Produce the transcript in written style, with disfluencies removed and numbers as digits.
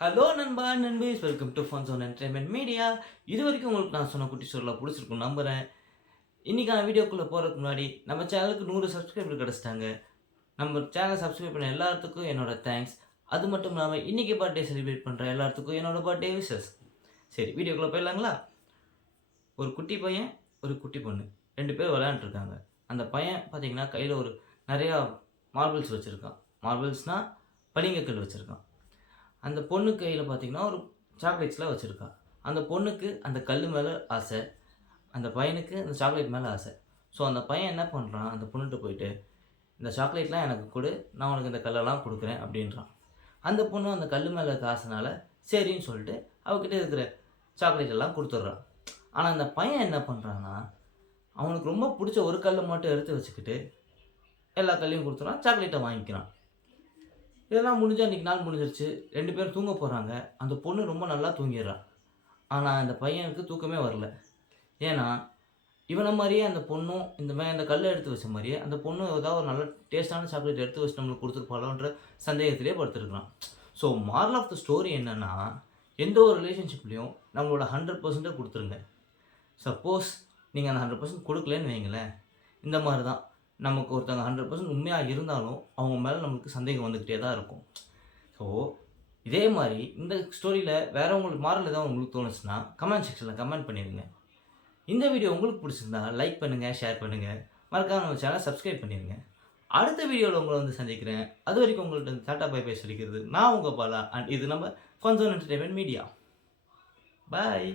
Hello நண்பா நண்பீஸ் welcome to fun zone entertainment media. இது வரைக்கும் உங்களுக்கு நான் சொன்ன குட்டி ஸ்டோரியில் பிடிச்சிருக்கும் நம்புகிறேன். இன்றைக்கான வீடியோக்குள்ளே போகிறதுக்கு முன்னாடி நம்ம சேனலுக்கு 100 சப்ஸ்கிரைபர் கிடச்சிட்டாங்க. நம்ம சேனலை சப்ஸ்கிரைப் பண்ண எல்லாத்துக்கும் என்னோட தேங்க்ஸ். அது மட்டும் இல்லாமல் இன்றைக்கி பர்த்டே செலிப்ரேட் பண்ணுற எல்லாத்துக்கும் என்னோட பர்த்டே விஷஸ். சரி, வீடியோக்குள்ளே போயிடலாங்களா? ஒரு குட்டி பையன், ஒரு குட்டி பொண்ணு 2 பேர் விளையாண்டுருக்காங்க. அந்த பையன் பார்த்தீங்கன்னா கையில் ஒரு நிறையா மார்பிள்ஸ் வச்சுருக்கான். மார்பிள்ஸ்னால் பளிங்கக்கல் வச்சுருக்கான். அந்த பொண்ணு கையில் பார்த்தீங்கன்னா ஒரு சாக்லேட்ஸ்லாம் வச்சுருக்கா. அந்த பொண்ணுக்கு அந்த கல் மேலே ஆசை, அந்த பையனுக்கு அந்த சாக்லேட் மேலே ஆசை. ஸோ அந்த பையன் என்ன பண்ணுறான், அந்த பொண்ணுகிட்ட போயிட்டு இந்த சாக்லேட்லாம் எனக்கு கொடு, நான் உனக்கு இந்த கல்லெல்லாம் கொடுக்குறேன் அப்படின்றான். அந்த பொண்ணு அந்த கல் மேலே இருக்க ஆசைனால சரின்னு சொல்லிட்டு அவகிட்ட இருக்கிற சாக்லேட் எல்லாம் கொடுத்துட்றான். ஆனால் அந்த பையன் என்ன பண்ணுறான்னா, அவனுக்கு ரொம்ப பிடிச்ச ஒரு கல்லை மட்டும் எடுத்து வச்சுக்கிட்டு எல்லா கல்லையும் கொடுத்துறான், சாக்லேட்டை வாங்கிக்கிறான். இதெல்லாம் முடிஞ்சு அன்றைக்கி நாள் முடிஞ்சிருச்சு. 2 பேரும் தூங்க போகிறாங்க. அந்த பொண்ணு ரொம்ப நல்லா தூங்கிடுறா. ஆனால் அந்த பையனுக்கு தூக்கமே வரல. ஏன்னா, இவனை மாரியே அந்த பொண்ணும் இந்த கல்லை எடுத்து வச்ச மாரியே அந்த பொண்ணு ஏதாவது ஒரு நல்ல டேஸ்ட்டான சாக்லேட் எடுத்து வச்சு நம்மளுக்கு கொடுத்துருப்பாளோன்ற சந்தேகத்திலே படுத்துருக்கான். So moral of the story என்னென்னா, எந்த ஒரு ரிலேஷன்ஷிப்லேயும் நம்மளோட 100% கொடுத்துருங்க. சப்போஸ் நீங்கள் அந்த 100% கொடுக்கலன்னு வைங்களேன், இந்த மாதிரி தான் நமக்கு ஒருத்தவங்க 100% உண்மையாக இருந்தாலும் அவங்க மேலே நம்மளுக்கு சந்தேகம் வந்துக்கிட்டே தான் இருக்கும். ஸோ இதே மாதிரி இந்த ஸ்டோரியில் வேறு உங்களுக்கு மாறல் ஏதாவது உங்களுக்கு தோணுச்சுன்னா கமெண்ட் செக்ஷனில் கமெண்ட் பண்ணிடுங்க. இந்த வீடியோ உங்களுக்கு பிடிச்சிருந்தா லைக் பண்ணுங்கள், ஷேர் பண்ணுங்கள், மறக்காம நம்ம சேனலை சப்ஸ்கிரைப் பண்ணிடுங்க. அடுத்த வீடியோவில் உங்களை வந்து சந்திக்கிறேன். அது வரைக்கும் உங்கள்கிட்ட டாட்டா பை பை சொல்லிக்கிறது நான் உங்கள் பாலா. அண்ட் இது நம்ம ஃபன் ஜோன் என்டர்டைன்மெண்ட் மீடியா. பாய்.